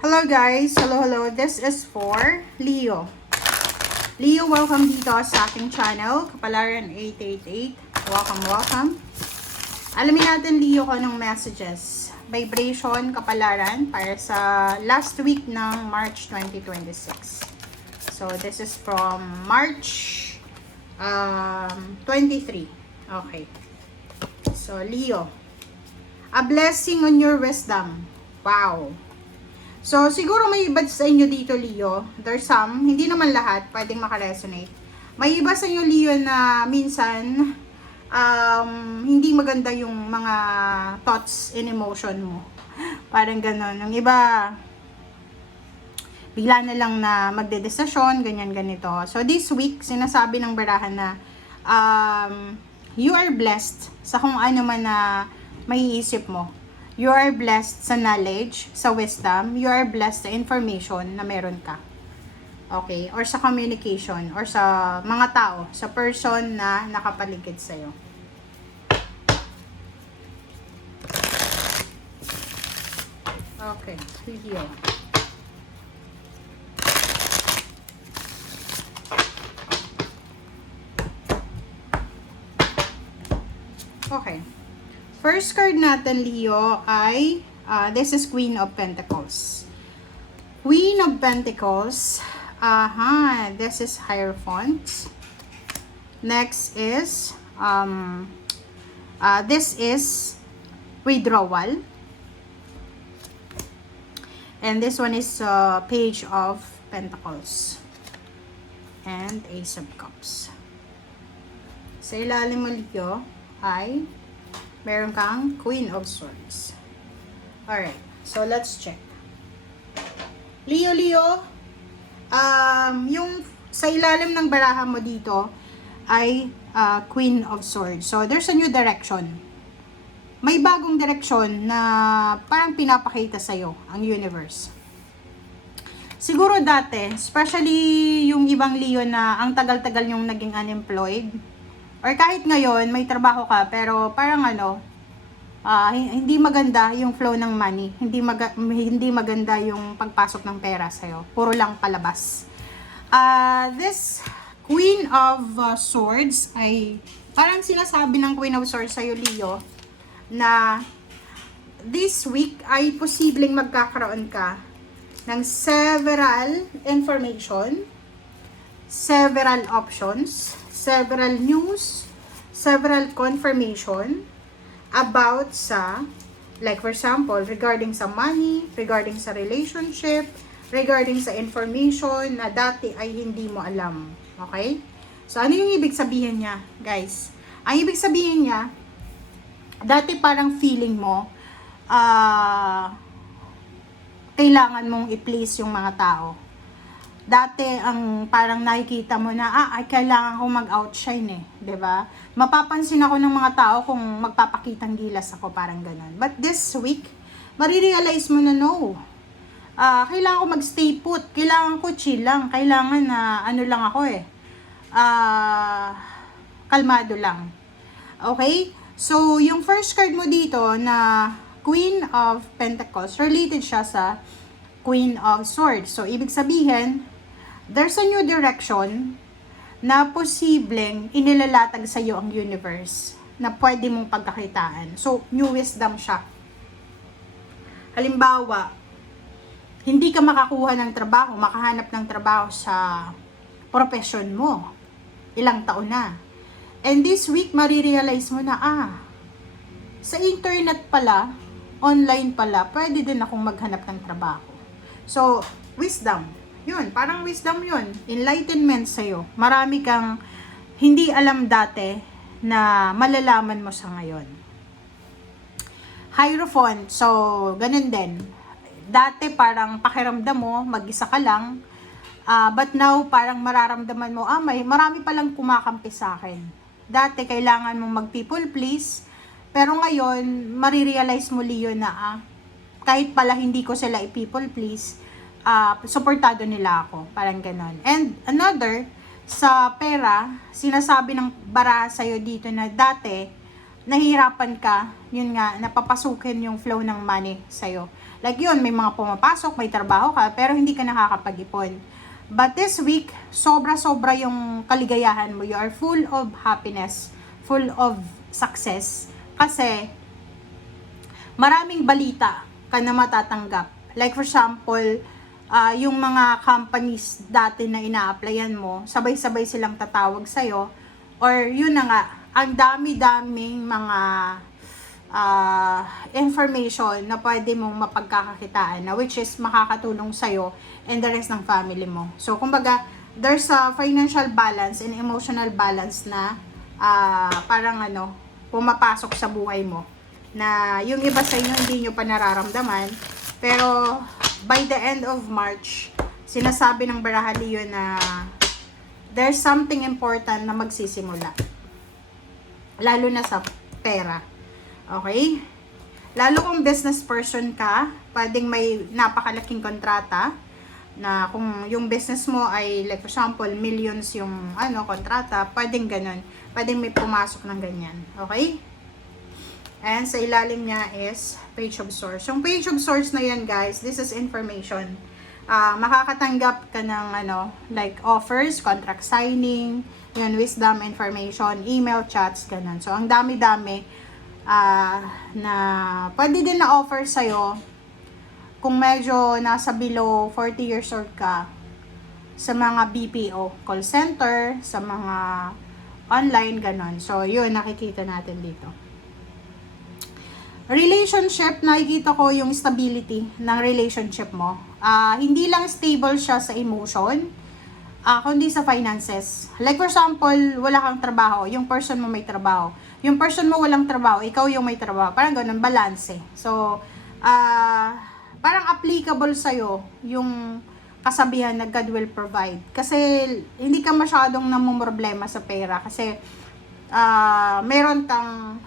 Hello guys! Hello. This is for Leo. Leo, welcome dito sa aking channel, Kapalaran 888. Welcome. Alamin natin, Leo, kung anong messages. Vibration, Kapalaran, para sa last week ng March 2026. So, this is from March 23. Okay. So, Leo. A blessing on your wisdom. Wow. So, siguro may iba sa inyo dito, Leo. There's some, hindi naman lahat, pwedeng makaresonate. May iba sa inyo, Leo, na minsan, hindi maganda yung mga thoughts and emotion mo. Parang ganon. Yung iba, bigla na lang na magdedesisyon, ganito. So, this week, sinasabi ng barahan na, you are blessed sa kung ano man na maiisip mo. You are blessed sa knowledge, sa wisdom. You are blessed sa information na meron ka. Okay? Or sa communication. Or sa mga tao. Sa person na nakapaligid sa'yo. Okay. Leo. Okay. First card natin, Leo, ay, this is Queen of Pentacles. Queen of Pentacles, this is Hierophant. Next is, this is Withdrawal. And this one is Page of Pentacles. And Ace of Cups. Sa ilalim mo, Leo, ay meron kang Queen of Swords. Alright, so let's check. Leo, yung sa ilalim ng baraha mo dito ay Queen of Swords. So, there's a new direction. May bagong direksyon na parang pinapakita sa'yo ang universe. Siguro dati, especially yung ibang Leo na ang tagal-tagal yung naging unemployed, or kahit ngayon, may trabaho ka, pero parang hindi maganda yung flow ng money. Hindi maganda yung pagpasok ng pera sa'yo. Puro lang palabas. This Queen of Swords ay, parang sinasabi ng Queen of Swords sa'yo, Leo, na this week ay posibleng magkakaroon ka ng several information, several options, several news, several confirmation about sa, like for example, regarding sa money, regarding sa relationship, regarding sa information na dati ay hindi mo alam. Okay? So, ano yung ibig sabihin niya, guys? Ang ibig sabihin niya, dati parang feeling mo, kailangan mong i-please yung mga tao. Dati ang parang nakikita mo na ay kailangan ko mag-outshine eh, 'di ba? Mapapansin ako ng mga tao kung magpapakitang gilas ako, parang ganun. But this week, marirealize mo na no. Kailangan ko mag-stay put, kailangan ko chill lang, kailangan na ano lang ako eh. Kalmado lang. Okay? So, yung first card mo dito na Queen of Pentacles, related siya sa Queen of Swords. So, ibig sabihin, there's a new direction na posibleng inilalatag sa iyo ang universe na pwede mong pagkakitaan. So, new wisdom siya. Halimbawa, hindi ka makakuha ng trabaho, makahanap ng trabaho sa profession mo. Ilang taon na. And this week, marirealize mo na, sa internet pala, online pala, pwede din akong maghanap ng trabaho. So, wisdom. Yun, parang wisdom yun. Enlightenment sa'yo. Marami kang hindi alam dati na malalaman mo sa ngayon. Hierophant. So, ganun din. Dati parang pakiramdam mo, mag-isa ka lang. But now, parang mararamdaman mo, marami palang kumakampi sa akin. Dati, kailangan mong mag-people please. Pero ngayon, marirealize mo, Leo, na kahit pala hindi ko sila i-people please, suportado nila ako. Parang ganon. And another, sa pera, sinasabi ng bara sa'yo dito na dati, nahihirapan ka, yun nga, napapasukin yung flow ng money sa'yo. Like yun, may mga pumapasok, may trabaho ka, pero hindi ka nakakapag-ipon. But this week, sobra-sobra yung kaligayahan mo. You are full of happiness, full of success. Kasi, maraming balita ka na matatanggap. Like for example, yung mga companies dati na ina-applyan mo, sabay-sabay silang tatawag sa'yo. Or yun na nga, ang dami-daming mga information na pwede mong mapagkakakitaan na which is makakatulong sa'yo and the rest ng family mo. So, kumbaga, there's a financial balance and emotional balance na parang pumapasok sa buhay mo. Na yung iba sa inyo hindi nyo pa nararamdaman, pero by the end of March, sinasabi ng Barahali yun na there's something important na magsisimula. Lalo na sa pera. Okay? Lalo kung business person ka, pwedeng may napakalaking kontrata na kung yung business mo ay like for example, millions yung kontrata, pwedeng ganun. Pwedeng may pumasok ng ganyan. Okay? And sa ilalim niya is page of source. Yung page of source na yan, guys, this is information. Makakatanggap ka ng like offers, contract signing, yun, wisdom, information, email, chats, ganun. So, ang dami-dami na pwede din na offer sa'yo kung medyo nasa below 40 years old ka sa mga BPO, call center, sa mga online, ganun. So, yun, nakikita natin dito. Relationship, nakikita ko yung stability ng relationship mo. Hindi lang stable siya sa emotion, kundi sa finances. Like for example, wala kang trabaho, yung person mo may trabaho. Yung person mo walang trabaho, ikaw yung may trabaho. Parang ganun, balance. So, parang applicable sa'yo yung kasabihan na God will provide. Kasi, hindi ka masyadong namumroblema sa pera. Kasi, meron kang,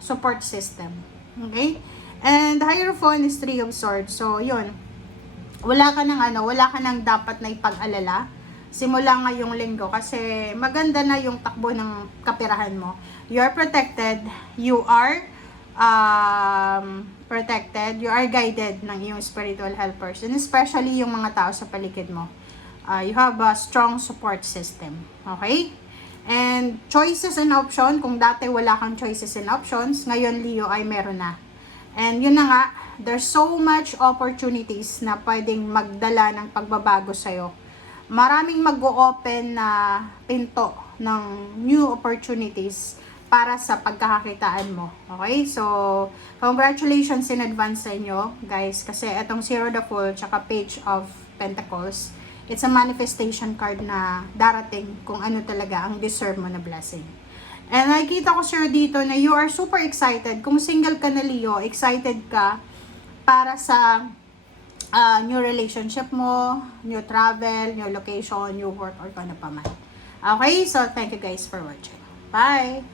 support system. Okay? And, the Hierophant is 3 of Swords. So, yun. Wala ka nang dapat na ipag-alala simula ngayong linggo kasi maganda na yung takbo ng kapirahan mo. You are protected, you are protected, you are guided ng iyong spiritual helpers, and especially yung mga tao sa paligid mo. You have a strong support system. Okay? And choices and option, kung dati wala kang choices and options, ngayon Leo ay meron na. And yun na nga, there's so much opportunities na pwedeng magdala ng pagbabago sa'yo. Maraming mag-o-open na pinto ng new opportunities para sa pagkakakitaan mo. Okay? So, congratulations in advance sa inyo, guys. Kasi itong Zero the Fool, tsaka Page of Pentacles, it's a manifestation card na darating kung ano talaga ang deserve mo na blessing. And nakikita ko, sir, dito na you are super excited. Kung single ka na, Leo, excited ka para sa new relationship mo, new travel, new location, new work, or kung ano pa man. Okay? So, thank you guys for watching. Bye!